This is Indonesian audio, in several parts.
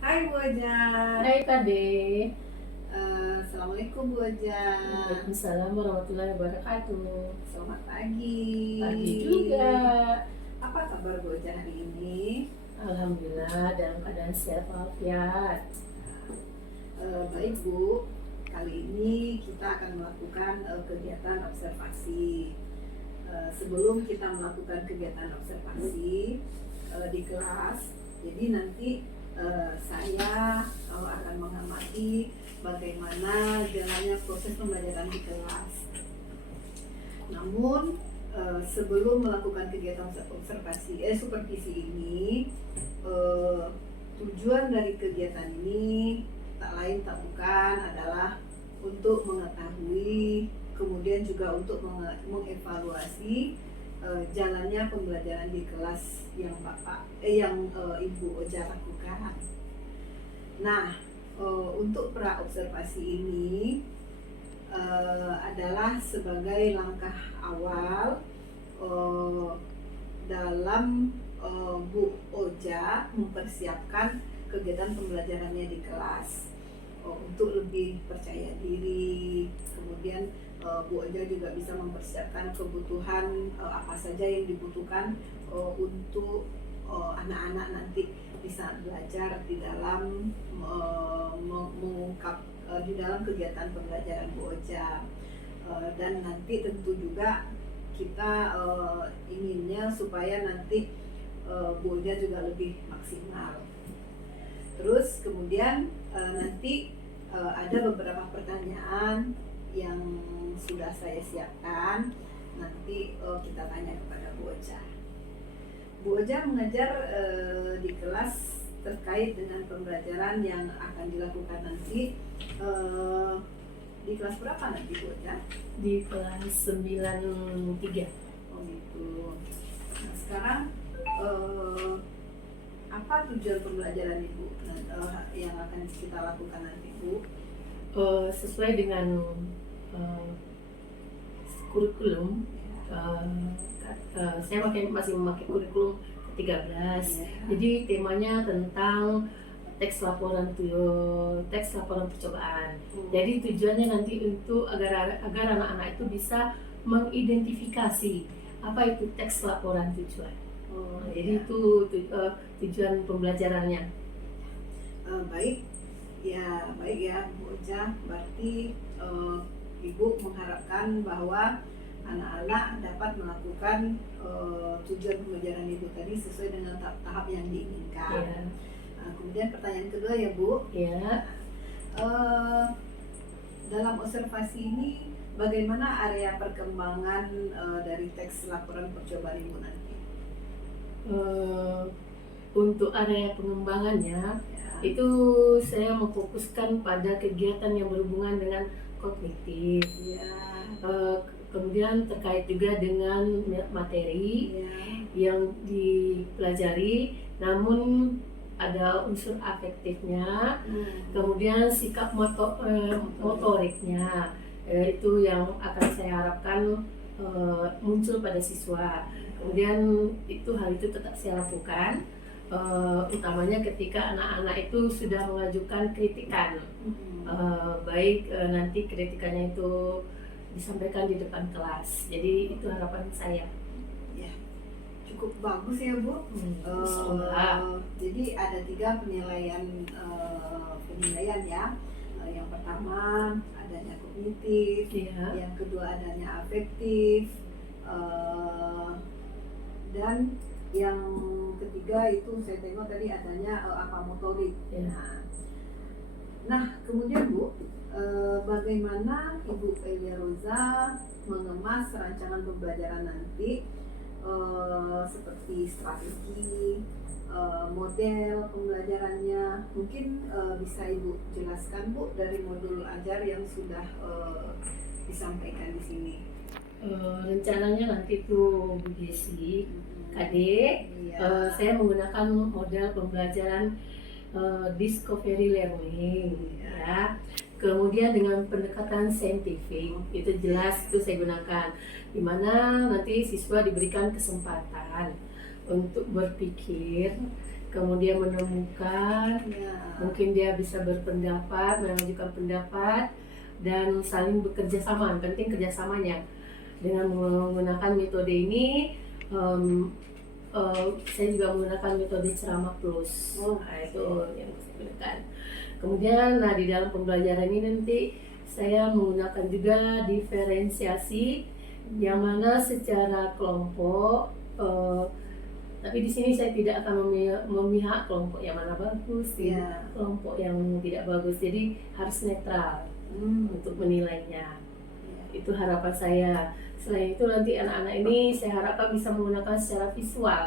Hai Bu Oja. Hai Kade. Assalamualaikum Bu Oja. Waalaikumsalam warahmatullahi wabarakatuh. Selamat pagi. Pagi juga. Apa kabar Bu Oja hari ini? Alhamdulillah dalam keadaan sehat walafiat. Baik Bu, kali ini kita akan melakukan kegiatan observasi. Sebelum kita melakukan kegiatan observasi di kelas, jadi nanti saya akan mengamati bagaimana jalannya proses pembelajaran di kelas. Namun sebelum melakukan kegiatan supervisi ini, tujuan dari kegiatan ini tak lain tak bukan adalah untuk mengetahui, kemudian juga untuk mengevaluasi jalannya pembelajaran di kelas yang Ibu Oja lakukan. Nah, untuk pra observasi ini adalah sebagai langkah awal dalam Bu Oja mempersiapkan kegiatan pembelajarannya di kelas untuk lebih percaya diri. Kemudian Bu Oja juga bisa mempersiapkan kebutuhan apa saja yang dibutuhkan untuk anak-anak nanti bisa belajar di dalam mengungkap di dalam kegiatan pembelajaran Bu Oja. Dan nanti tentu juga kita inginnya supaya nanti Bu Oja juga lebih maksimal. Terus kemudian nanti ada beberapa pertanyaan yang sudah saya siapkan, nanti kita tanya kepada Bu Oja. Bu Oja mengajar di kelas terkait dengan pembelajaran yang akan dilakukan nanti. Di kelas berapa nanti Bu Oja? Di kelas 93. Oh gitu. Nah, sekarang apa tujuan pembelajaran Ibu yang akan kita lakukan nanti Bu? Sesuai dengan kurikulum, saya masih memakai kurikulum ke-13. Jadi temanya tentang teks laporan percobaan. Jadi tujuannya nanti untuk agar anak-anak itu bisa mengidentifikasi apa itu teks laporan tujuan. Jadi itu tujuan pembelajarannya. Baik ya Bu Oja. Berarti Ibu mengharapkan bahwa anak-anak dapat melakukan tujuan pembelajaran Ibu tadi sesuai dengan tahap yang diinginkan. Ya. Kemudian pertanyaan kedua ya Bu. Ya. Dalam observasi ini bagaimana area perkembangan dari teks laporan percobaan Ibu nanti? Untuk area pengembangannya itu saya memfokuskan pada kegiatan yang berhubungan dengan kognitif. Kemudian terkait juga dengan materi yang dipelajari, namun ada unsur afektifnya, kemudian sikap motoriknya, itu yang akan saya harapkan muncul pada siswa. Kemudian hal itu tetap saya lakukan, utamanya ketika anak-anak itu sudah mengajukan kritikan, baik nanti kritikannya itu disampaikan di depan kelas. Jadi itu harapan saya. Ya, cukup bagus ya Bu. Jadi ada 3 penilaian ya. Yang pertama adanya kognitif, yang kedua adanya afektif, dan yang ketiga itu saya tengok tadi adanya motorik. Nah kemudian Bu, bagaimana Ibu Elia Roza mengemas rancangan pembelajaran nanti, seperti strategi, model pembelajarannya, mungkin bisa Ibu jelaskan Bu dari modul ajar yang sudah disampaikan di sini. Rencananya nanti tuh Bu Desi, Kade, saya menggunakan model pembelajaran discovery learning, ya. Kemudian dengan pendekatan saintifik, itu jelas itu saya gunakan, dimana nanti siswa diberikan kesempatan untuk berpikir kemudian menemukan, Ya. mungkin dia bisa berpendapat, mengajukan pendapat, dan saling bekerja sama. Yang penting kerjasamanya. Dengan menggunakan metode ini, saya juga menggunakan metode ceramah plus. Nah, itu yang saya gunakan. Kemudian, di dalam pembelajaran ini nanti saya menggunakan juga diferensiasi, yang mana secara kelompok. Tapi di sini saya tidak akan memihak kelompok yang mana bagus, kelompok yang tidak bagus. Jadi harus netral untuk menilainya. Itu harapan saya. Selain itu nanti anak-anak ini saya harapkan bisa menggunakan secara visual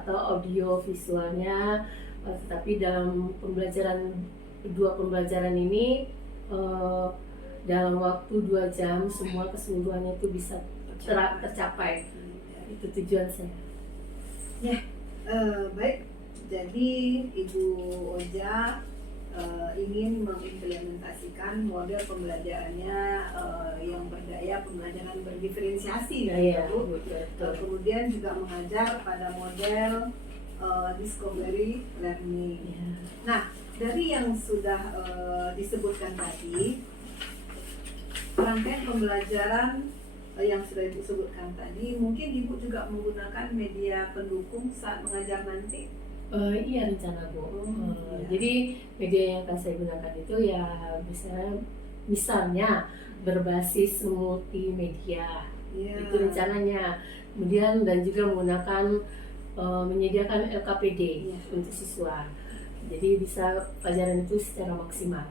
atau audio visualnya. Tetapi dalam dua pembelajaran ini dalam waktu 2 jam semua keseluruhannya itu bisa tercapai. Itu tujuan saya. Ya, baik. Jadi Ibu Oja ingin mengimplementasikan model pembelajarannya yang berdaya, pembelajaran berdiferensiasi, Ya, Bu. betul. Kemudian juga mengajar pada model discovery learning. Ya. Nah, dari yang sudah disebutkan tadi, rangkaian pembelajaran yang sudah Ibu sebutkan tadi, mungkin Ibu juga menggunakan media pendukung saat mengajar nanti? Iya, rencana Bu. Iya. Jadi media yang akan saya gunakan itu ya misalnya berbasis multimedia. Itu rencananya. Kemudian dan juga menggunakan menyediakan LKPD untuk siswa. Jadi bisa pelajaran itu secara maksimal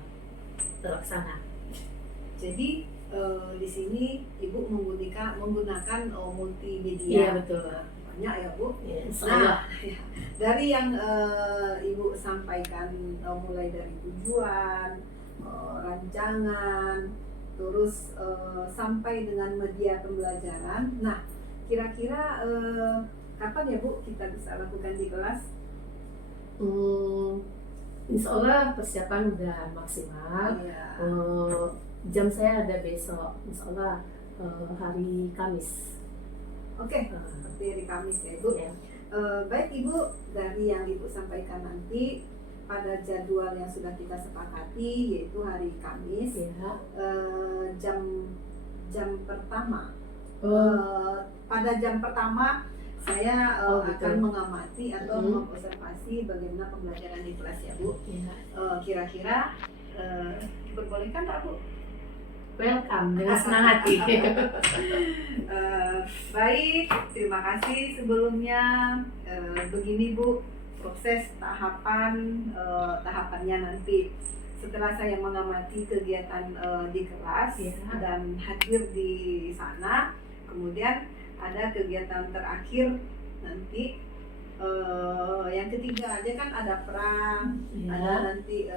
terlaksana. Jadi di sini Ibu menggunakan multimedia. Iya, betul. Banyak ya, Bu. Ya, nah, dari yang Ibu sampaikan, mulai dari tujuan, rancangan, terus sampai dengan media pembelajaran. Nah, kira-kira kapan ya, Bu, kita bisa lakukan di kelas? Insya Allah persiapan udah maksimal. Jam saya ada besok, insya Allah hari Kamis. Oke, seperti hari Kamis ya, Ibu. Baik Ibu, dari yang Ibu sampaikan nanti pada jadwal yang sudah kita sepakati, yaitu hari Kamis, jam pertama. Pada jam pertama saya akan mengamati atau mengobservasi bagaimana pembelajaran di kelas ya, Bu. Kira-kira diperbolehkan tak, Bu? Welcome, dengan senang hati. Baik, terima kasih sebelumnya. Begini Bu, proses tahapannya nanti. Setelah saya mengamati kegiatan di kelas dan hadir di sana, kemudian ada kegiatan terakhir nanti. Yang ketiga aja kan ada perang, ada nanti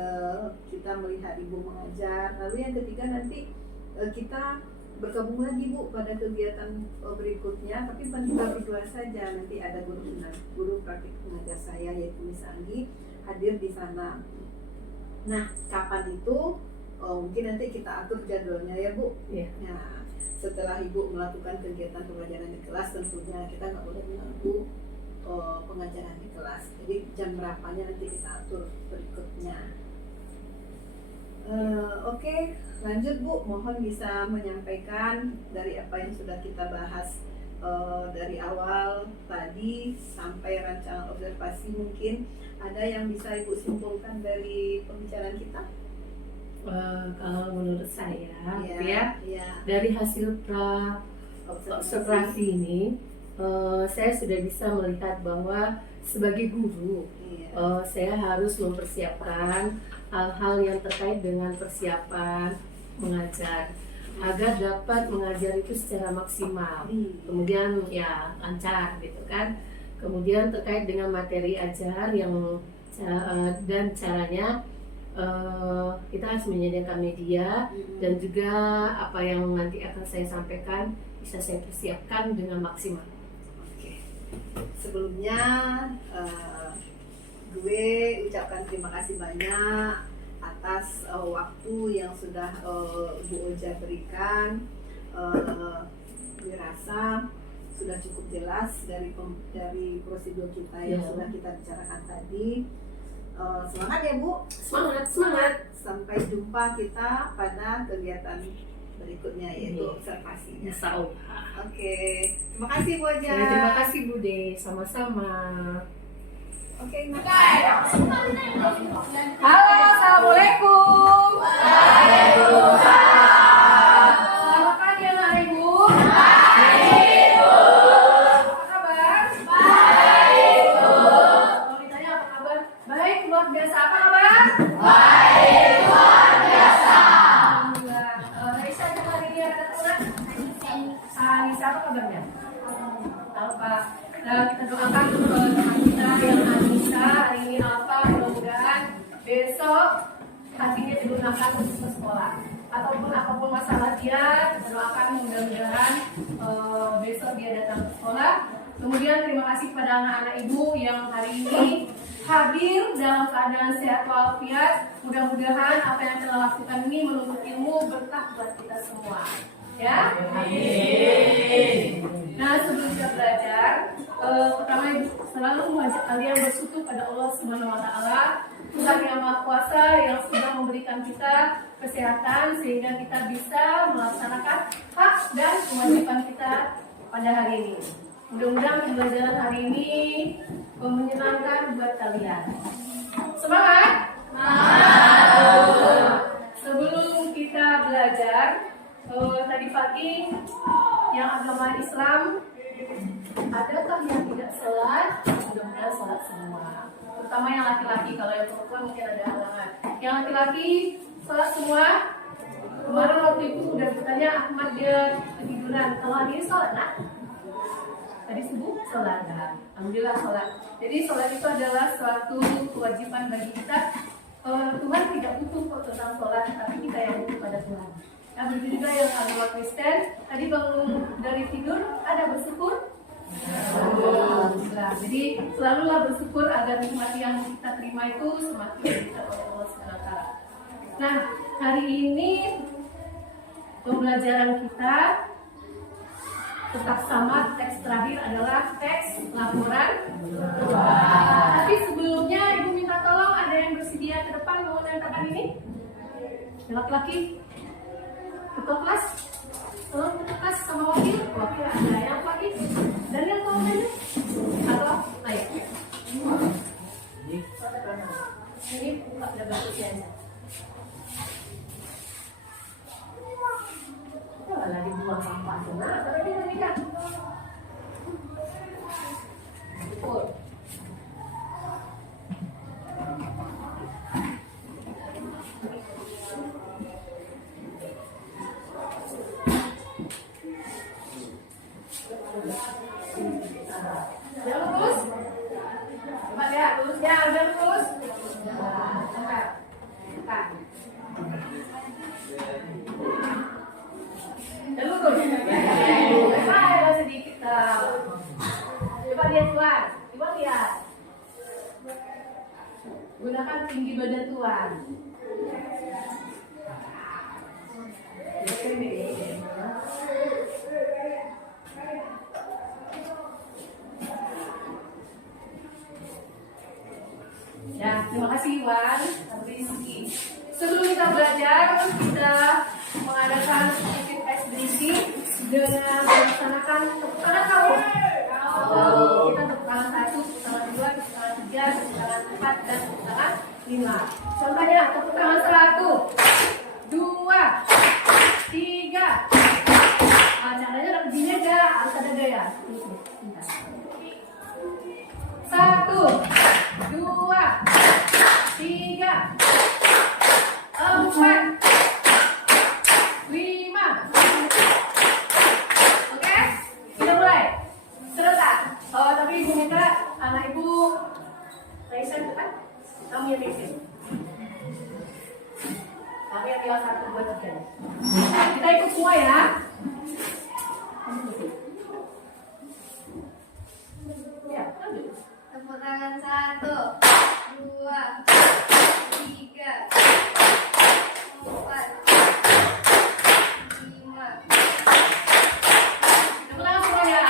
kita melihat Ibu mengajar. Lalu yang ketiga nanti kita bergabung lagi Bu pada kegiatan berikutnya, tapi kita berdua saja. Nanti ada guru praktik pengajar saya yaitu Miss Anggi hadir di sana. Nah, kapan itu mungkin nanti kita atur jadwalnya ya, Bu. Nah, setelah Ibu melakukan kegiatan pembelajaran di kelas, tentunya kita nggak boleh mengganggu pengajaran di kelas. Jadi jam berapanya nanti kita atur berikutnya. Oke, lanjut Bu, mohon bisa menyampaikan dari apa yang sudah kita bahas dari awal tadi sampai rancangan observasi. Mungkin ada yang bisa Ibu simpulkan dari pembicaraan kita? Kalau menurut saya, dari hasil observasi ini, saya sudah bisa melihat bahwa sebagai guru, saya harus mempersiapkan hal-hal yang terkait dengan persiapan mengajar agar dapat mengajar itu secara maksimal, kemudian ya lancar gitu kan. Kemudian terkait dengan materi ajar yang dan caranya, kita harus menyediakan media dan juga apa yang nanti akan saya sampaikan bisa saya persiapkan dengan maksimal. Sebelumnya gue ucapkan terima kasih banyak atas waktu yang sudah Bu Oja berikan. Gue rasa sudah cukup jelas dari prosedur kita yang sudah kita bicarakan tadi. Semangat ya Bu. Semangat. Sampai jumpa kita pada kegiatan berikutnya yaitu observasinya. Oke. Terima kasih Bu Oja. Terima kasih Bude. Sama-sama. Oke, Halo, assalamualaikum. Waalaikumsalam. Selamat pagi anak ibu. Baik bu. Apa kabar? Baik bu. Kalau ditanya apa kabar? Baik, luar biasa. Apa kabar? Baik, luar biasa. Alhamdulillah. Raisa hari ini ada teman? Anissa, apa kabarnya? Apa? Nah, kita doakan teman kita yang Anissa hari ini apa, mudah-mudahan besok hatinya digunakan untuk ke sekolah ataupun apapun masalah dia, kita doakan mudah-mudahan besok dia datang ke sekolah. Kemudian terima kasih kepada anak-anak ibu yang hari ini hadir dalam keadaan sehat walafiat. Mudah-mudahan apa yang kita lakukan ini menuntut ilmu berkah buat kita semua. Ya. Amin. Nah, sebelum kita belajar, pertama ibu selalu mengajak kalian bersyukur pada Allah Subhanahu wa Ta'ala, Tuhan yang Maha Kuasa yang sudah memberikan kita kesehatan sehingga kita bisa melaksanakan hak dan kewajiban kita pada hari ini. Mudah-mudahan pembelajaran hari ini menyenangkan buat kalian. Semangat! Sebelum kita belajar, tadi pagi yang agama Islam, adakah yang tidak sholat? Mudah-mudahan sholat semua. Terutama yang laki-laki, kalau yang perempuan mungkin ada halangan. Yang laki-laki sholat semua. Kemarin waktu itu udah bertanya Ahmad dia ketiduran. Kalau hari ini sholat nak? Tadi subuh sholat. Nah, alhamdulillah sholat. Jadi sholat itu adalah suatu kewajiban bagi kita. Tuhan tidak butuh tentang sholat, tapi kita yang butuh pada Tuhan. Nah, begitu juga yang agama Kristen, tadi bangun dari tidur, ada bersyukur? Nah, jadi selalulah bersyukur agar nikmat yang kita terima itu semakin diberikan oleh Allah SWT. Nah, hari ini pembelajaran kita tetap sama, teks terakhir adalah teks laporan. Tapi sebelumnya Ibu minta tolong ada yang bersedia ke depan mau menanyakan ini? Laki-laki? Ketua kelas, tolong ketua kelas sama wakil ada yang lagi dan yang mau nanya atau ayah ini buka udah bagus ya lagi buang sampah nah tapi dia menikah gunakan tinggi badan Tuhan. Ya, terima kasih Iwan. Sebelum kita belajar, kita mengadakan sedikit tes berisi dengan melaksanakan tepuk tangan kamu. Kita tepuk tangan 1, tepuk tangan 2, tepuk tangan 3, tepuk tangan 4, dan tepuk tangan 5. Contohnya tepuk tangan 1, 2, 3. Caranya ada begini aja, harus ada gaya. 1, 2, 3, 4, 5. Oke, kita mulai. Sebentar. Tapi ibu minta anak ibu Raisa depan. Kamu yang bikin. Kamu yang bilang 1, 2, 3. Kita ikut semua ya. Ya, tepuk tangan 1, 2, 3, 4, 5. tepuk tangan semuanya.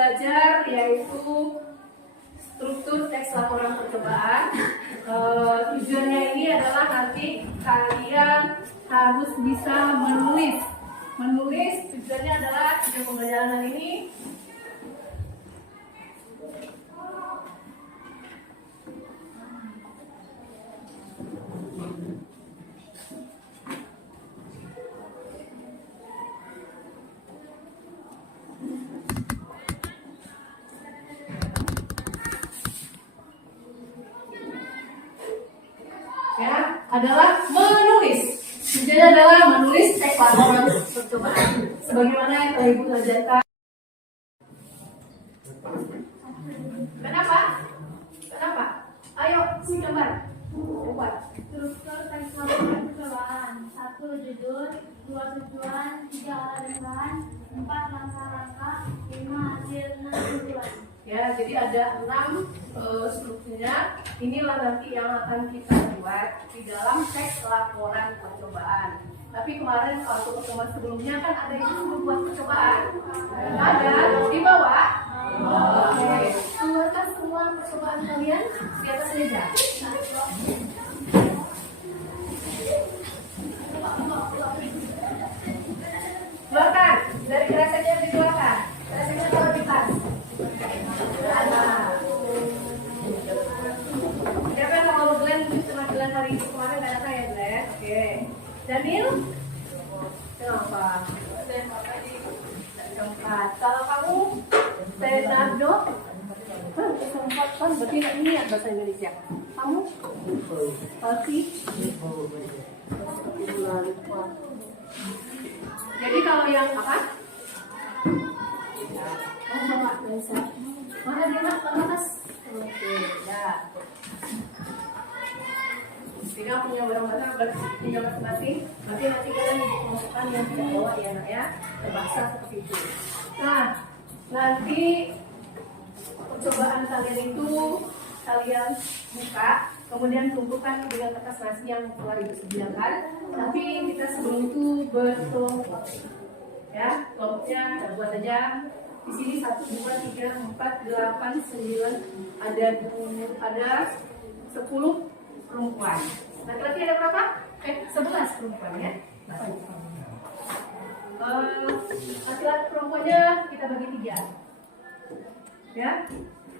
belajar yaitu struktur teks laporan percobaan. Tujuannya ini adalah nanti kalian harus bisa menulis. Tujuannya adalah pada pembelajaran ini ya adalah menulis. Tujuannya adalah menulis teks laporan percobaan sebagaimana yang telah Ibu ajarkan. Kenapa? Ayo, sini gambar. Buat. Struktur teks laporan percobaan. 1. Judul, 2. Tujuan, 3. alasan, 4. langkah-langkah, 5. hasil, 6. tujuan. Ya, jadi ada 6 strukturnya. Inilah nanti yang akan kita buat di dalam teks laporan percobaan. Tapi kemarin waktu pertemuan sebelumnya kan ada yang membuat percobaan. Ada di bawah. Oke, keluarkan semua percobaan kalian di atas meja. Keluarkan dari kreseknya, dikeluarkan. Kreseknya taruh di tas. Siapa yang mau Glenn sama Glenn hari ini kemarin nggak datang ya Glenn? Oke. Daniel? Kenapa? Keempat. Kalau kamu Bernardo? Keempat kan berarti ini ya bahasa Indonesia. Kamu? Pasti. Jadi kalau yang apa? Oh, Bapak bisa. Mana dia nak? Atas. Oke, ya. Tinggal punya barang-barang punya masing-masing. Nanti kalian masukkan yang tidak bawa ya nak ya. Terpaksa seperti itu. Nah, nanti percobaan kalian itu kalian buka, kemudian tumpukan dengan kertas nasi yang telah Ibu sediakan. Tapi kita sebelum itu berkelompok. Ya, kelompoknya kita buat aja. Di sini 1, 2, 3, 4, 8, 9, ada 10 perempuan. Laki-laki ada berapa? 11 perempuan ya. Laki-laki perempuannya kita bagi 3. Ya.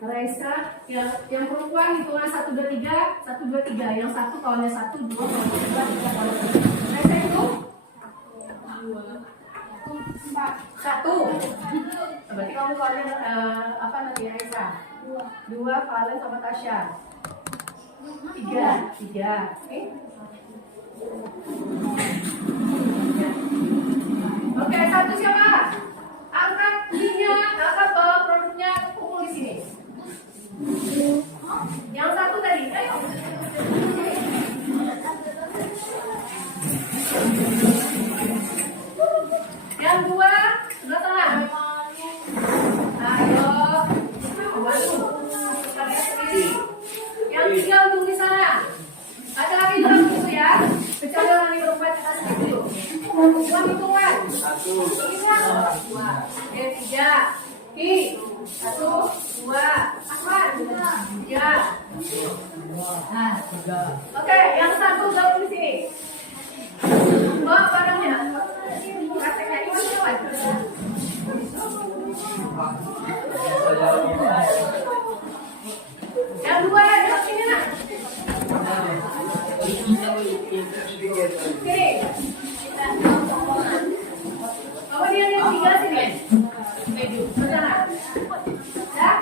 Raisa, yang perempuan hitungan 1, 2, 3, 1, 2, 3. Yang satu kawannya 1, 2, 3, 4. Raisa itu 2, 1. Berarti kamu kawannya apa nanti Raisa? 2 Valen sama Tasya. 3. Oke. Oke, 1 siapa? Angkat ininya, angkat bawa produknya, kumpul di sini. Yang 1 tadi, ayo. Yang 2 sebelah tengah. Ayo, bantu. Kalian sendiri. Yang 3 untuk di sana. Laki-laki dalam itu ya. Kecuali orang yang berempat atas itu. Hitungan. 1, 2, 3. Ki. 1, 2. Ahmad. 3. Nah, 3. Oke, yang 1 gabung di sini. Bawa barangnya. Prakteknya ini kawan. Yang 2 di sini nak. Oke. Kemudian yang 3 sini. Sana. Ya,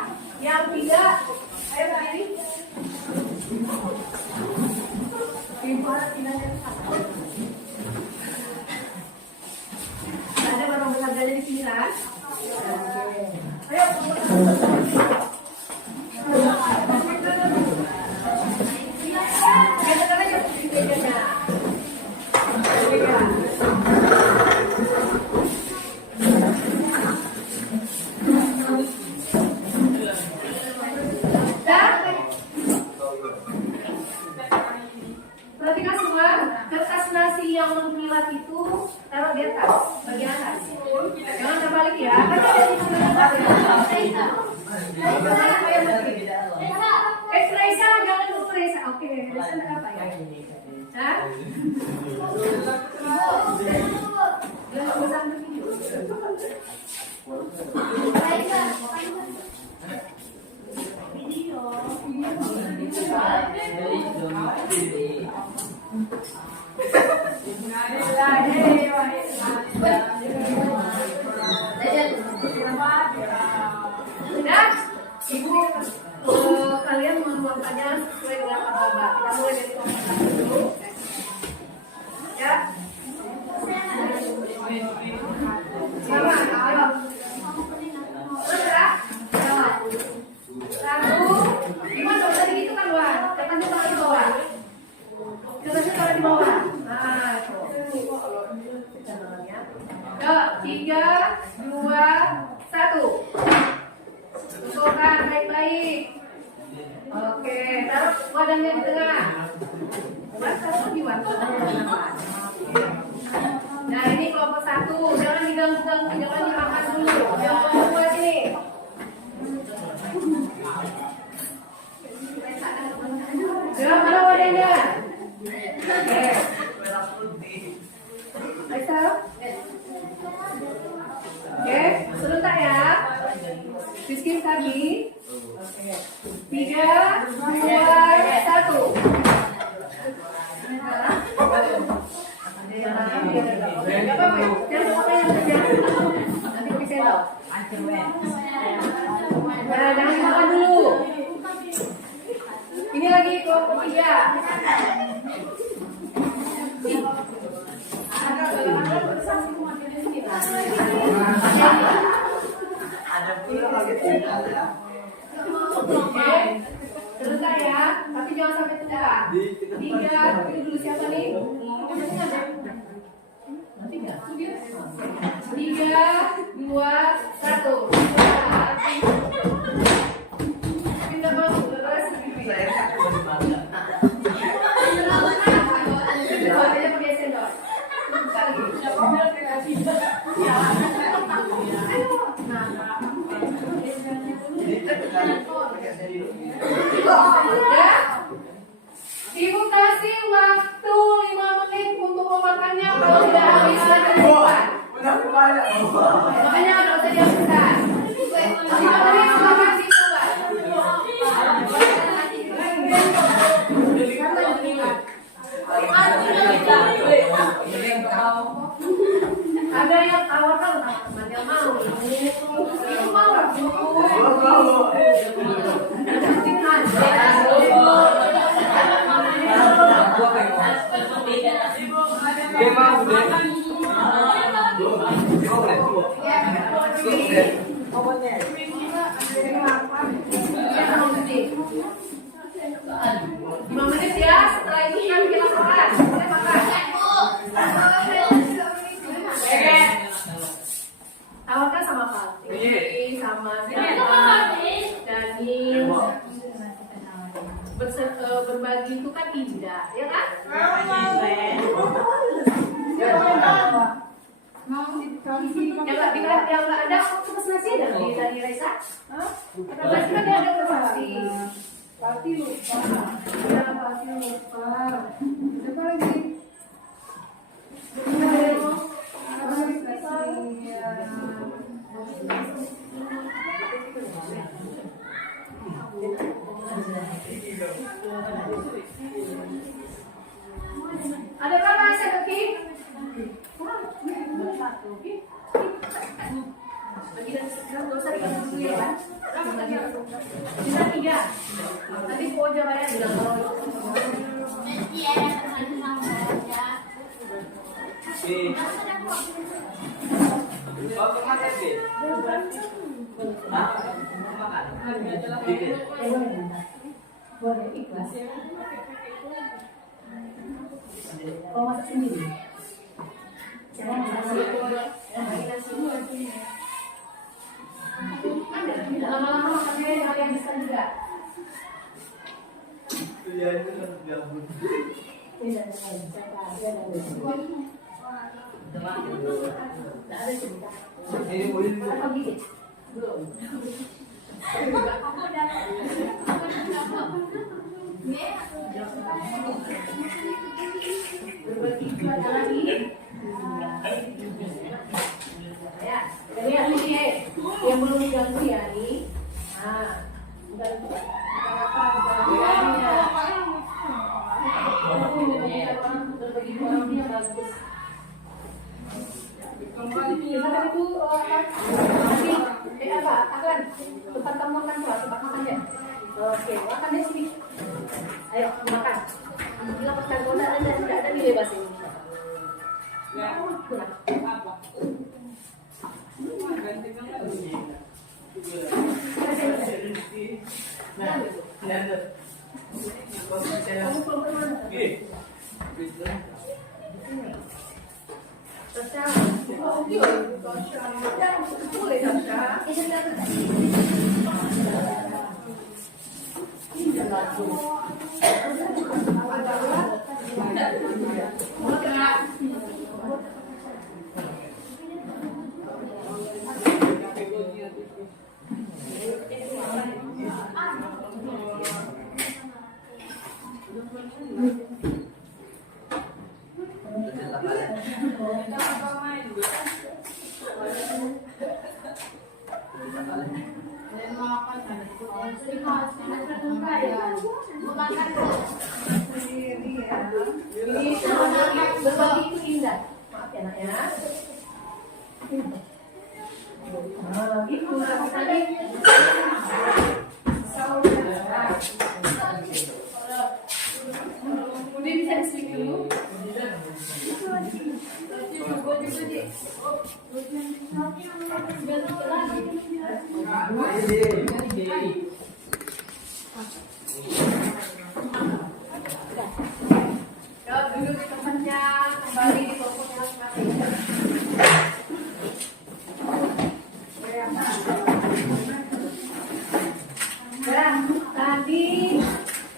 yang 3 ayo berdiri. Ada barang berharganya di sini kan? Ayo. Perhatikan semua, kertas nasi yang mengkilap itu taruh di atas, bagian atas. Jangan terbalik ya. Raisa, jangan lupa Raisa. Oke, Raisa apa ya? Hah? Jangan usah video. Sudah, Ibu, kalian menuangkannya sesuai dengan Bapak. Kita mulai dari kelompok 1 dulu. Ya. Sama, ayo. Sudah. Satu. Gimana dong tadi gitu kan, Wan? Tekannya taruh di bawah. Tekannya taruh di bawah. Nah, tuh. Yuk, 3, 2, 1. Tentukan baik-baik. Oke, taruh wadahnya di tengah. Taruh di wadah. Nah, ini kelompok 1. Jangan diganggu-ganggu, jangan dimakan dulu. Jangan lupa sini. Jangan taruh wadahnya. Oke. Baiklah. Oke, sebentar ya. Rizky tadi. 3, 2, 1. Nah, jangan dimakan dulu. Ini lagi kelompok 3. Oke, sebentar ya, tapi jangan sampai tua. 3, ini dulu siapa nih? 3, 2, 1. Pindah bangun, terus. Aja pakai sendok. Buka lagi. Ya. Ibu kasih waktu 5 menit untuk memakannya. Kalau tidak habis lagi depan. Makanya nggak usah dihabiskan. Lima menit makan di tempat. Ada yang tawarkan, ada mau. Itu mau. Lima menit ya, setelah itu kan kita makan. Tawarkan sama Fatih, sama siapa, Dani. Berbagi itu kan indah, ya kan? Yang nggak ada, aku pesan nasi ada di tadi Raisa. Pasti kan ada pasti. Pasti lupa. Ya pasti lupa. Siapa lagi? Ada berapa Sedoki? Gak usah dikasih dulu ya kan? Bisa 3. Nanti Poja bayar bilang boleh ikhlas. Kau masak sendiri? Jangan lama-lama makannya yang bisa juga. Belum. Berbagi itu ada lagi. Ya, lihat nih, yang belum diganggu ya nih. Nah, udah apa? Berbagi orangnya bagus. Misalkan itu apa? Akan tempat kamu makan tuh, tempat makan ya. Oke, makan deh sini. Ayo makan. Lepaskan bola dan tidak ada dibebasin. Kamu pulang kemana? Tasya, oh iya, Tasya, boleh Tasya. Ini berbagi itu indah. Maaf ya nak ya. Itu tadi. Kemudian bisa disini dulu. Duduk di tempatnya, kembali di kelompoknya masing-masing. Dan tadi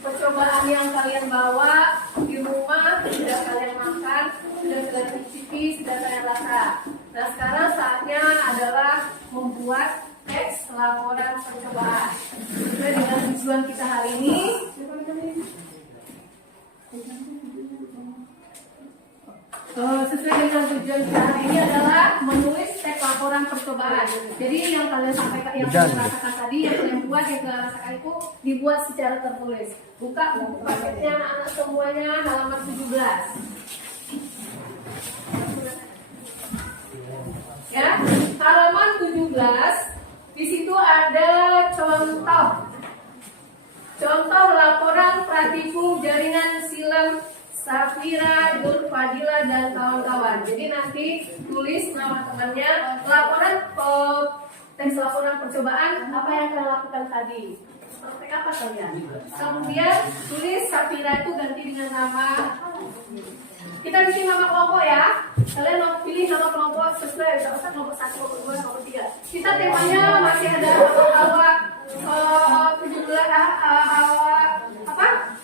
percobaan yang kalian bawa di rumah sudah kalian makan, sudah kalian cicipi, sudah kalian rasa. Nah sekarang saatnya adalah membuat teks laporan percobaan. Sesuai dengan tujuan kita hari ini. Sesuai dengan tujuan kita hari ini adalah menulis teks laporan percobaan. Jadi yang kalian sampaikan, yang kalian rasakan tadi, yang kalian buat, yang kalian rasakan itu dibuat secara tertulis. Buka buku paketnya anak-anak semuanya halaman 17. Ya, halaman 17. Di situ ada contoh laporan pratikum jaringan silam Safira, Nur Fadila dan kawan-kawan. Jadi nanti tulis nama temannya, teks laporan percobaan apa yang kalian lakukan tadi. Seperti apa kalian? Kemudian tulis Safira itu ganti dengan nama. Kita bikin nama kelompok ya. Kalian mau pilih nama kelompok sesuai, usah kelompok 1, kelompok 2, kelompok 3. Kita temanya masih ada awak 17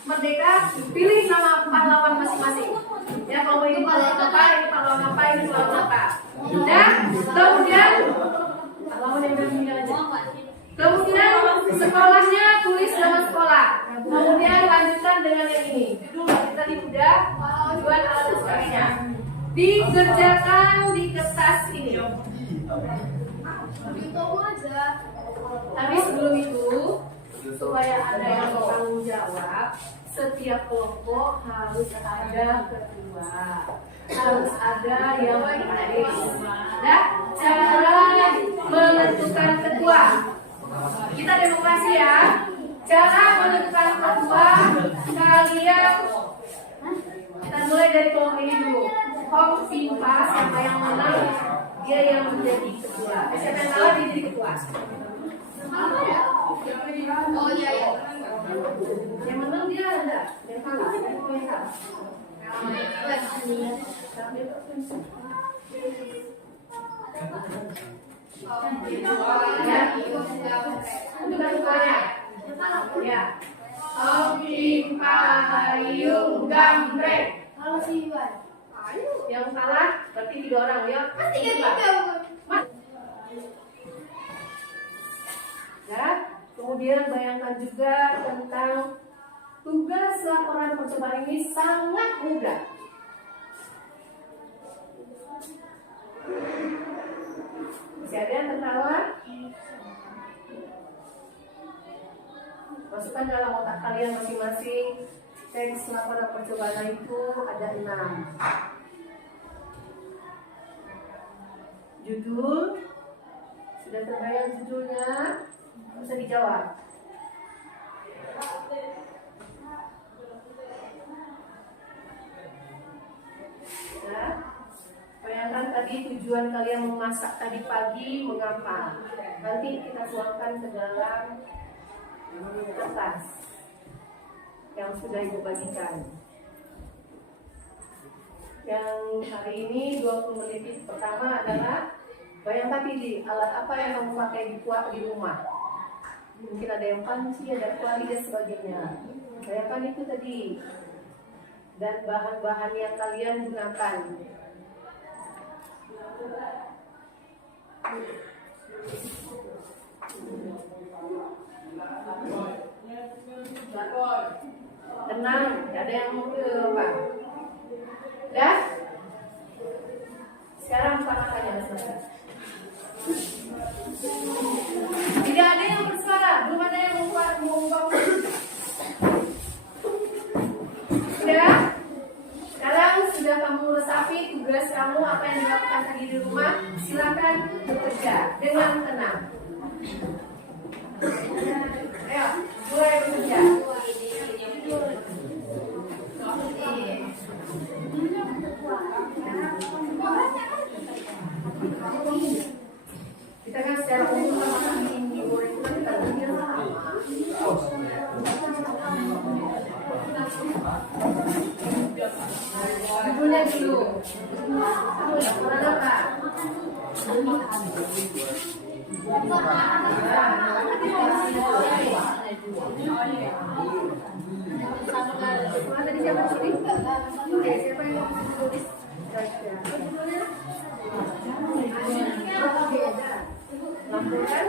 Merdeka. Pilih nama pahlawan masing-masing. Ya, kelompok ini pahlawan apa, ini pahlawan apa, ini pahlawan apa. Dan kemudian pahlawan yang udah meninggal aja. Kemudian sekolahnya tulis nama sekolah. Kemudian lanjutkan dengan yang ini. Judul tadi udah, tujuan, alat dan sebagainya. Dikerjakan di kertas ini. Tapi sebelum itu, supaya ada yang bertanggung jawab, setiap kelompok harus ada ketua, harus ada yang menulis. Nah, cara menentukan ketua. Kita demokrasi ya. Cara menentukan ketua, kalian kita mulai dari kelompok ini dulu. Hong Simpa, siapa yang menang, dia yang menjadi ketua. Siapa yang kalah, dia jadi ketua. Oh iya ya. Yang menang dia ada, yang kalah, yang kalah. Ya, itu ketuanya. Ya. Hong Simpa, Hayung, Gambreng. Kalau si Iwan. Yang salah berarti 3 orang ya. Kemudian bayangkan juga tentang tugas laporan percobaan ini sangat mudah. Masih ada yang tertawa? Masukkan dalam otak kalian masing-masing. Teks laporan percobaan itu ada 6. Judul, sudah terbayang judulnya? Bisa dijawab. Ya. Bayangkan tadi tujuan kalian memasak tadi pagi mengapa? Nanti kita tuangkan ke dalam kertas yang sudah Ibu bagikan. Yang hari ini 20 menit pertama adalah bayangkan pilih alat apa yang kamu pakai di rumah. Mungkin ada yang panci, ada kuali dan sebagainya. Bayangkan itu tadi. Dan bahan-bahan yang kalian gunakan. Tenang, tidak ada yang mau ke Pak. Ya? Sekarang panahnya selesai. Tidak ada yang bersuara, belum ada yang mau. Sudah? Sekarang sudah kamu resapi tugas kamu apa yang dilakukan tadi di rumah. Silakan bekerja dengan tenang. Ayo, mulai bekerja. Kita kan secara umum sama ini mulai kita belajar sama. Judulnya dulu. Laporan apa? Tadi siapa tulis? Oke, siapa yang tulis? Laporan.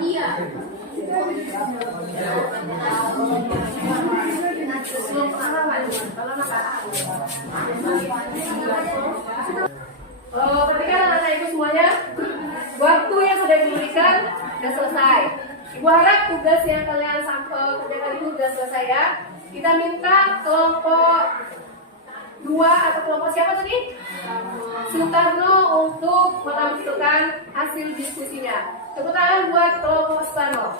Iya. Perhatikan anak-anak ibu semuanya. Waktu yang sudah diberikan sudah selesai. Ibu harap tugas yang kalian kerjakan itu sudah selesai ya. Kita minta kelompok 2 atau kelompok siapa tadi? Sutarno untuk menampilkan hasil diskusinya. Tepuk tangan buat kelompok Sutarno.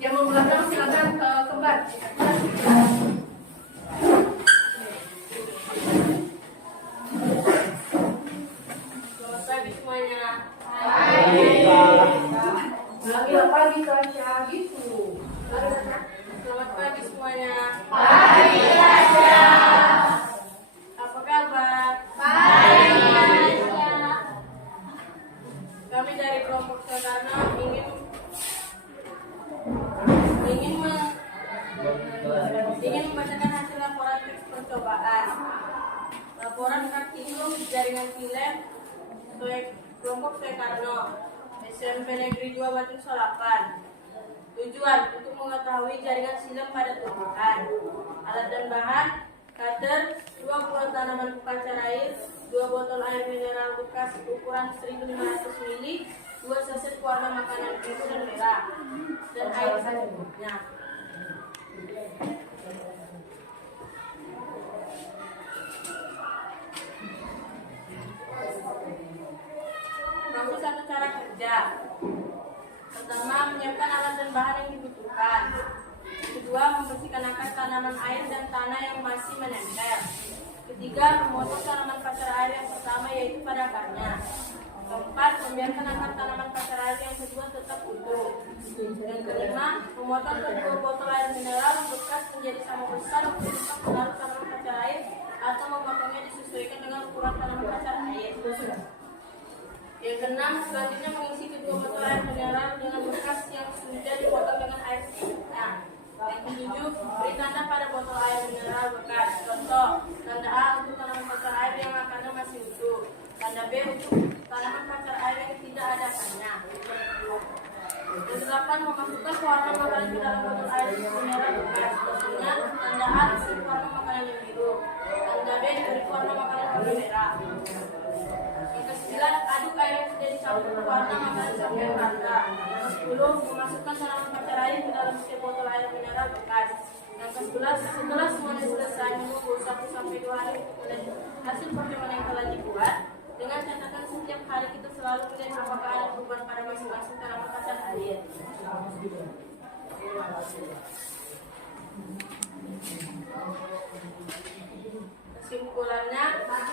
Yang mau belakang silakan kembar. Selamat pagi semuanya. Selamat pagi Tasya gitu. Selamat pagi semuanya. Pagi Tasya. Apa kabar? Baik. Kami dari kelompok Soekarno ingin membacakan hasil laporan teks percobaan. Laporan Kartinium Jaringan Pilen kelompok Soekarno SMP Negeri 2 Batu Solapan. Tujuan untuk mengetahui jaringan silam pada tumbuhan. Alat dan bahan: cutter, 2 buah tanaman pepancar air, 2 botol air mineral bekas ukuran 1500 ml, 2 saset warna makanan biru dan merah, dan air secukupnya. Nomor 1 cara kerja. Pertama, menyiapkan alat dan bahan yang dibutuhkan. Kedua, membersihkan akar tanaman air dan tanah yang masih menempel. Ketiga, memotong tanaman pacar air yang pertama yaitu pada akarnya. Keempat, membiarkan akar tanaman pacar air yang kedua tetap utuh. Dan kelima, memotong kedua botol air mineral bekas menjadi sama besar untuk menaruh tanaman pacar air atau memotongnya disesuaikan dengan ukuran tanaman pacar air. Yang keenam, selanjutnya mengisi kedua botol air mineral dengan bekas yang sudah dipotong dengan air secukupnya. Yang ketujuh, Masukkan pewarna makanan ke dalam botol air mineral bekas. Dengan tanda A isi pewarna makanan yang biru, tanda B diberi pewarna makanan warna merah. Yang ke-9, aduk air yang sudah dicampur pewarna makanan sampai rata. Yang ke-10, memasukkan tanaman pacar air ke dalam setiap botol air mineral bekas. Yang ke-11, setelah semuanya selesai, menunggu 1-2 hari untuk melihat hasil perhitungan yang telah dibuat. Dengan catatan setiap hari kita selalu melihat apakah ada perubahan pada masing-masing tanaman pacar air. Kesimpulannya,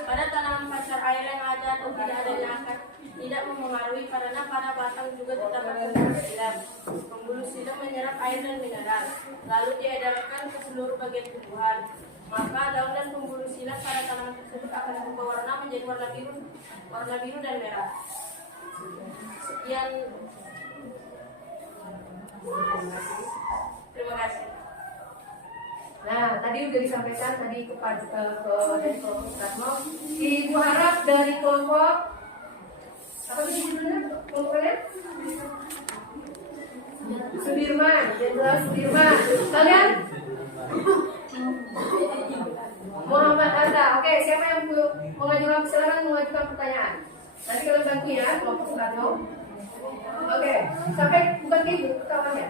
pada tanaman pacar air yang ada atau tidak ada yang akan tidak mempengaruhi karena pada batang juga terdapat pembuluh silam. Pembuluh silam menyerap air dan mineral, lalu diedarkan ke seluruh bagian tumbuhan. Maka daun dan pembuluh silam pada tanaman tersebut akan berubah warna menjadi warna biru dan merah. Sekian. Terima kasih. Nah, tadi udah disampaikan tadi kepada dari kelompok Sukatmo. Ibu harap dari kelompok apa sih judulnya? Kelompoknya? Sudirman, Jenderal Sudirman. Kalian? Muhammad Hatta. Oke, siapa yang mau mengajukan, silakan mengajukan pertanyaan. Nanti kalian bantu ya, kelompok Sukatmo. Oke, sampai bukan ibu pertanyaannya.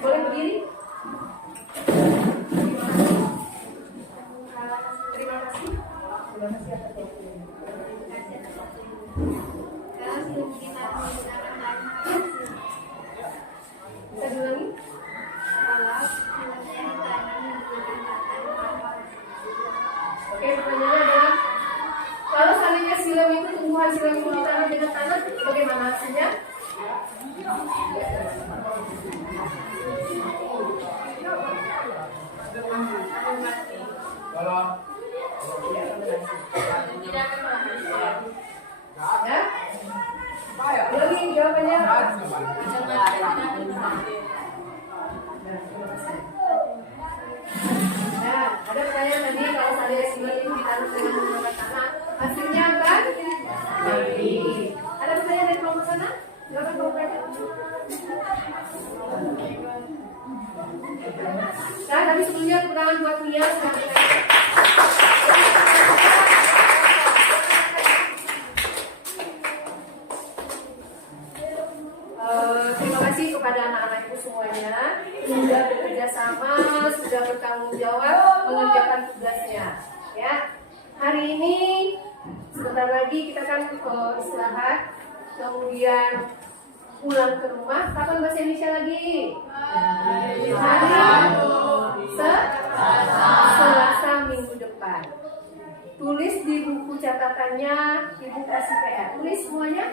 Boleh berdiri? Terima kasih. Kalau sebelum kita menggunakan bahan Bisa diulangi? kalau sebelumnya bahan menggunakan bahan. Oke, pertanyaannya adalah kalau seandainya silam itu tumbuhan silam itu ditanam dengan tanah, bagaimana hasilnya? Ya? Ulangi jawabannya. Nah, ada pertanyaan tadi kalau seandainya silam itu ditanam dengan menggunakan tanah, hasilnya akan mati. Ada pertanyaan dari kelompok sana? Silakan kelompok itu. Nah, tapi sebelumnya tepuk tangan buat Mia. Terima kasih kepada anak-anakku semuanya sudah bekerja sama, sudah bertanggung jawab mengerjakan tugasnya. Ya, hari ini sebentar lagi kita kan istirahat, kemudian pulang ke rumah. Kapan bahasa Indonesia lagi? Hari Selasa minggu depan. Tulis di buku catatannya, ibu kasih PR. Tulis semuanya.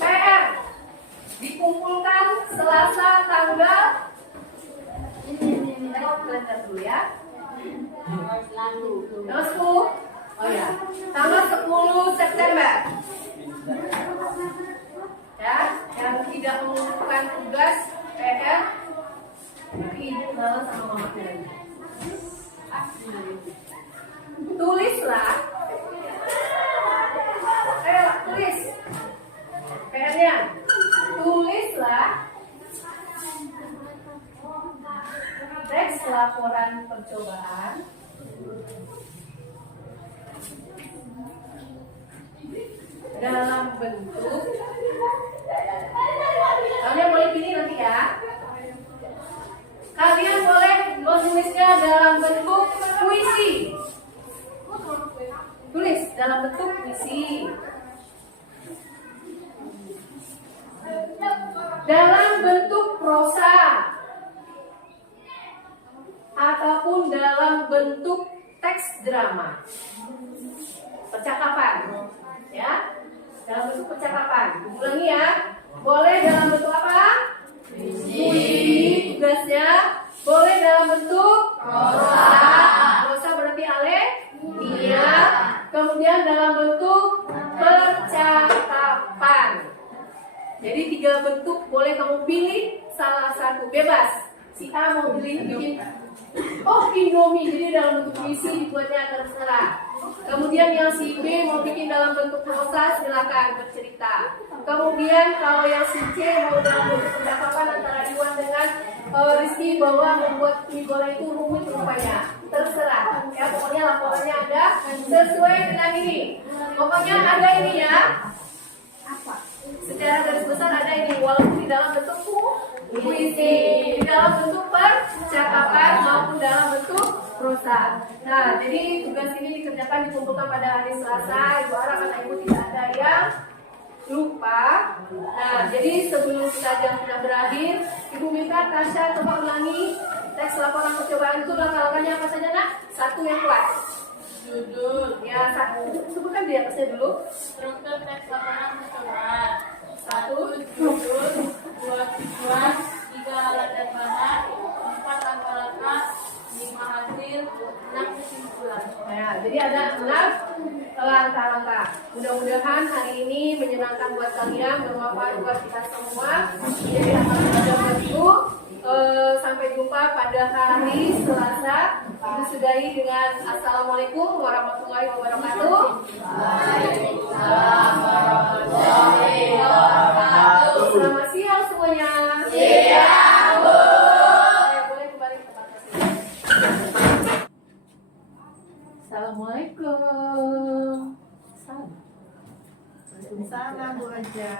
PR dikumpulkan Selasa tanggal kalender dulu ya. Tanggal 10. Oh ya, tanggal 10 September. Ya, yang tidak mengumpulkan tugas PR tapi ibu balas sama mama kalian. Tulislah. Tulis. PR-nya. Tulislah teks laporan percobaan dalam bentuk, kalian boleh pilih nanti ya. Kalian boleh menulisnya dalam bentuk puisi. Tulis dalam bentuk puisi. Dalam bentuk prosa ataupun dalam bentuk teks drama, percakapan, ya, dalam bentuk percakapan. Ulangi ya, boleh dalam bentuk apa? Puisi, tugasnya. Boleh dalam bentuk prosa. Prosa berarti Mia. Kemudian dalam bentuk percakapan. Jadi 3 bentuk, boleh kamu pilih salah satu, bebas. Si A mau pilih bikin Indomie, jadi dalam bentuk puisi dibuatnya terserah. Kemudian yang si B mau bikin dalam bentuk prosa, silakan bercerita. Kemudian kalau yang si C mau dalam bentuk percakapan antara Iwan dengan Rizky bahwa membuat mie goreng itu rumit rupanya, terserah. Ya pokoknya laporannya ada sesuai dengan ini. Pokoknya ada ini ya. Secara garis besar ada ini, walaupun di dalam bentuk puisi, di dalam bentuk percakapan maupun dalam bentuk prosa. Nah, jadi tugas ini dikerjakan dikumpulkan pada hari Selasa. Ibu harap anak ibu tidak ada yang lupa. Nah, jadi sebelum jam sudah berakhir, ibu minta Tasya coba ulangi teks laporan percobaan itu langkah-langkahnya apa saja nak? Satu yang kuat. Judul. Ya, satu. Sebutkan di atasnya dulu. Struktur teks laporan percobaan. Satu. 1. Judul. 2. Tujuan. 3. Alat dan bahan. 4. Langkah-langkah. 5. Hasil. 6. Kesimpulan. Nah, jadi ada 6 langkah-langkah. Mudah-mudahan hari ini menyenangkan buat kalian, bermanfaat buat kita semua. Jadi akan ibu. Sampai jumpa pada hari Selasa. Ibu sudahi dengan Assalamualaikum warahmatullahi wabarakatuh. Waalaikumsalam warahmatullahi wabarakatuh. Selamat siang semuanya. Siang, Bu. Boleh kembali ke tempat masing-masing. Assalamualaikum. Salam. Waalaikumsalam Bu Oja.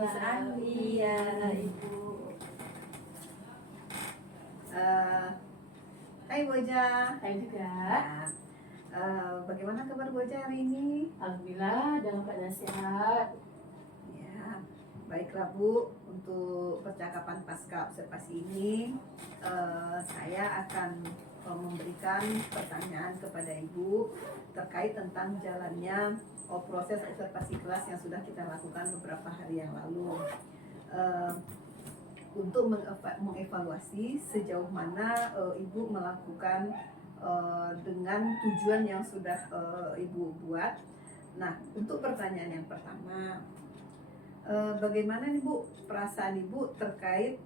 Miss Andi ya Ibu. Hai Bu Oja. Saya juga. Bagaimana kabar Bu Oja hari ini? Alhamdulillah dalam keadaan sehat. Ya, baiklah Bu. Untuk percakapan pasca observasi ini, saya akan memberikan pertanyaan kepada Ibu terkait tentang jalannya proses observasi kelas yang sudah kita lakukan beberapa hari yang lalu. Untuk mengevaluasi sejauh mana Ibu melakukan dengan tujuan yang sudah Ibu buat. Nah, untuk pertanyaan yang pertama, bagaimana nih Bu perasaan Ibu terkait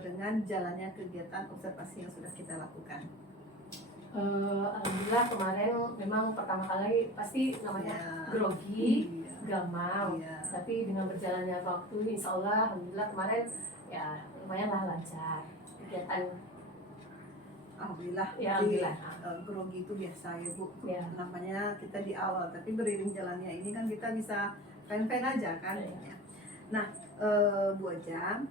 dengan jalannya kegiatan observasi yang sudah kita lakukan? Alhamdulillah kemarin memang pertama kali pasti namanya grogi, gamau. Tapi dengan berjalannya waktu, insya Allah, alhamdulillah kemarin ya lumayanlah lancar kegiatan. Alhamdulillah. Ya, Jadi, alhamdulillah. grogi itu biasa ya Bu. Ya. Namanya kita di awal, tapi beriring jalannya ini kan kita bisa fan-fan aja kan. Ya. Nah, Bu Oja,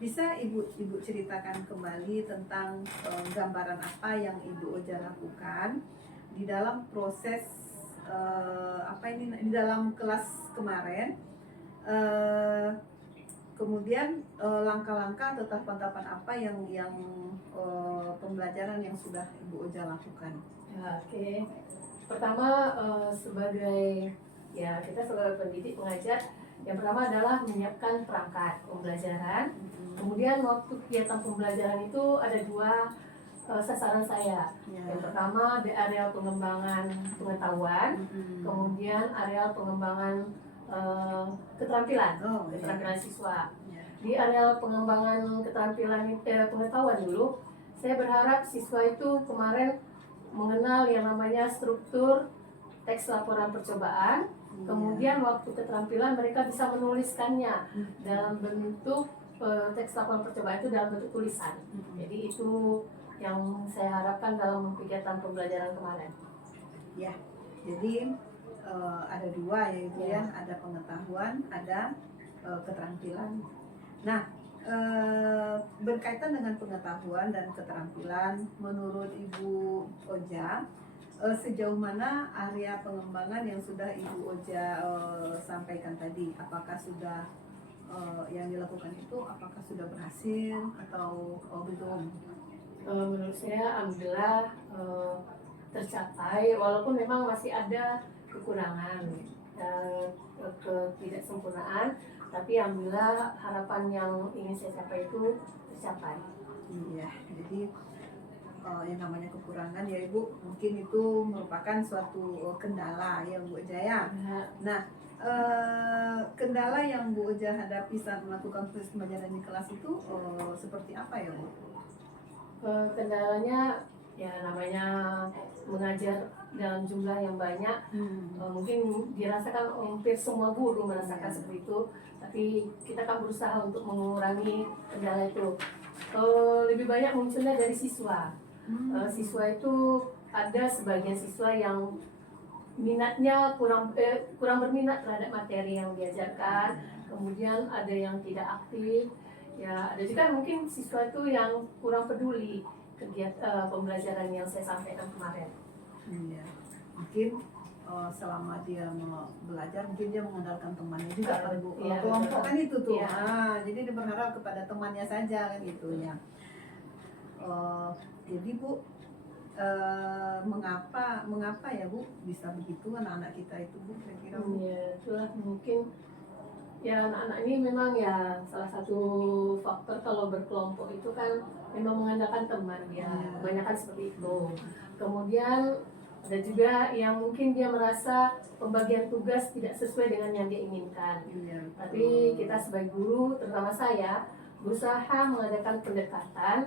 bisa Ibu ceritakan kembali tentang gambaran apa yang Ibu Oja lakukan di dalam proses di dalam kelas kemarin, kemudian langkah-langkah atau tahapan-tahapan apa yang pembelajaran yang sudah Ibu Oja lakukan? Ya, oke. Pertama sebagai kita sebagai pendidik pengajar, yang pertama adalah menyiapkan perangkat pembelajaran. Kemudian waktu kegiatan pembelajaran itu ada 2 sasaran saya. Yang pertama di area pengembangan pengetahuan, kemudian area pengembangan keterampilan, keterampilan siswa. Di area pengembangan keterampilan pengetahuan dulu, saya berharap siswa itu kemarin mengenal yang namanya struktur teks laporan percobaan. Kemudian waktu keterampilan mereka bisa menuliskannya dalam bentuk teks laporan percobaan itu dalam bentuk tulisan. Jadi itu yang saya harapkan dalam kegiatan pembelajaran kemarin. Ya, jadi ada 2 yaitu ya, ada pengetahuan, ada keterampilan. Nah, berkaitan dengan pengetahuan dan keterampilan, menurut Ibu Oja, sejauh mana area pengembangan yang sudah Ibu Oja sampaikan tadi? Apakah sudah yang dilakukan itu apakah sudah berhasil atau belum? Menurut saya alhamdulillah tercapai, walaupun memang masih ada kekurangan, ketidaksempurnaan, tapi alhamdulillah harapan yang ingin saya capai itu tercapai. Iya, jadi yang namanya kekurangan ya Ibu, mungkin itu merupakan suatu kendala ya Bu Oja ya. Nah, kendala yang Bu Oja hadapi saat melakukan proses pembelajaran di kelas itu seperti apa ya Bu? Kendalanya ya namanya mengajar dalam jumlah yang banyak, mungkin dirasakan hampir semua guru merasakan seperti itu, tapi kita kan berusaha untuk mengurangi kendala itu. Lebih banyak munculnya dari siswa. Siswa itu ada sebagian siswa yang minatnya kurang berminat terhadap materi yang diajarkan, kemudian ada yang tidak aktif, ya ada juga mungkin siswa itu yang kurang peduli kegiatan pembelajaran yang saya sampaikan kemarin. Iya, mungkin selama dia mau belajar mungkin dia mengandalkan temannya juga kan Bu. Iya, Kelompok betul. kan itu tuh. Iya. Jadi dia berharap kepada temannya saja kan gitu ya. Jadi Bu, mengapa ya Bu bisa begitu anak-anak kita itu Bu kira-kira Bu? Ya itulah mungkin ya anak-anak ini memang ya salah satu faktor kalau berkelompok itu kan memang mengandalkan teman ya, Iya. kebanyakan seperti itu. Kemudian ada juga yang mungkin dia merasa pembagian tugas tidak sesuai dengan yang dia inginkan. Iya. Tapi kita sebagai guru, terutama saya, berusaha mengadakan pendekatan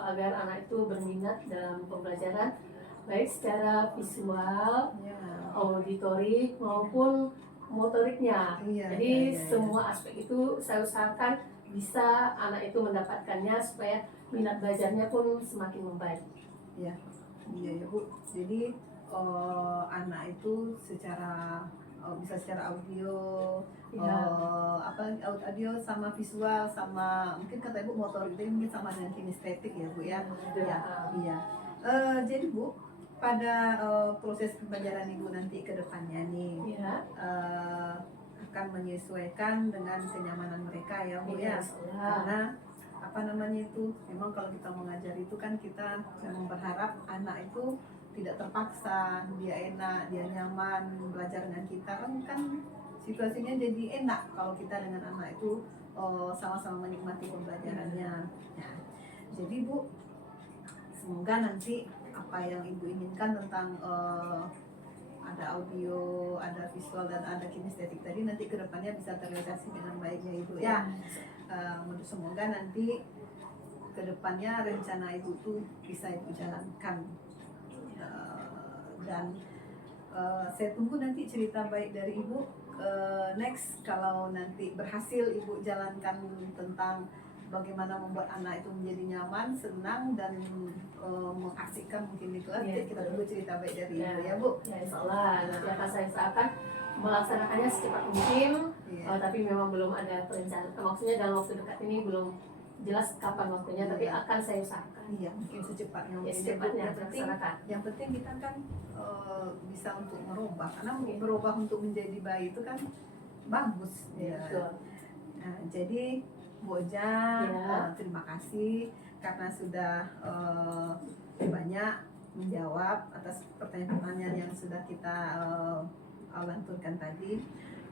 agar anak itu berminat dalam pembelajaran, baik secara visual, Ya. auditorik maupun motoriknya. Iya, Jadi iya. semua aspek itu saya usahakan bisa anak itu mendapatkannya supaya minat belajarnya pun semakin membaik. Iya ya Bu. Jadi anak itu secara bisa secara audio, Iya. audio sama visual sama mungkin kata Ibu motorik itu mungkin sama dengan kinestetik ya Bu ya. Iya. Iya. Jadi Bu, pada proses pembelajaran Ibu nanti ke depannya nih Iya. akan menyesuaikan dengan kenyamanan mereka ya Bu ya. Iya. Karena apa namanya itu memang kalau kita mengajar itu kan kita memang berharap anak itu tidak terpaksa, dia enak, dia nyaman belajar dengan kita kan situasinya jadi enak kalau kita dengan anak itu sama-sama menikmati pembelajarannya. Nah, jadi Bu, semoga nanti apa yang Ibu inginkan tentang ada audio, ada visual dan ada kinestetik tadi nanti kedepannya bisa terrealisasi dengan baiknya Ibu ya. Semoga nanti kedepannya rencana Ibu tuh bisa Ibu jalankan. Dan saya tunggu nanti cerita baik dari Ibu next kalau nanti berhasil Ibu jalankan tentang bagaimana membuat anak itu menjadi nyaman, senang dan mengasihkan mungkin di kelas. Iya. Kita tunggu cerita baik dari Ibu ya Bu. Ya insya Allah nanti akan saya usahakan melaksanakannya secepat mungkin. Iya. Tapi memang belum ada perencanaan. Maksudnya dalam waktu dekat ini belum jelas kapan waktunya, tapi akan saya usahakan. Iya, mungkin secepatnya. Ya, secepatnya yang penting, dilaksanakan. yang penting kita kan bisa untuk merubah, karena berubah untuk menjadi baik itu kan bagus. Ya, betul. Nah, jadi Bu Oja, Ya. terima kasih karena sudah banyak menjawab atas pertanyaan-pertanyaan yang sudah kita lanturkan tadi.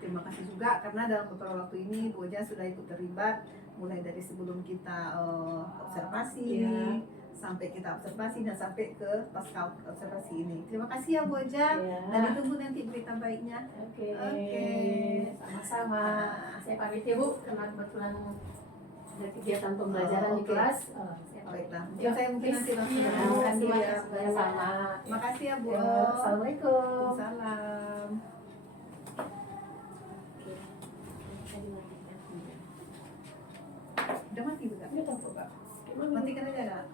Terima kasih juga karena dalam beberapa waktu ini Bu Oja sudah ikut terlibat mulai dari sebelum kita observasi Ya. sampai kita observasi dan sampai ke pasca observasi ini. Terima kasih ya Bu Oja Ya. dan ditunggu nanti berita baiknya. Oke. Oke. Sama-sama. Saya pamit ya Bu, karena kebetulan ada kegiatan pembelajaran di Oke. kelas. Saya pamit. Baiklah, mungkin saya mungkin nanti langsung Terima ketemu kasih ya. sama. Makasih ya Bu. Ya, Assalamualaikum. Salam. Oke. Saya dimatikan. Udah mati bukan? Ini kan, Pak. Gimana? Matikan aja Kak.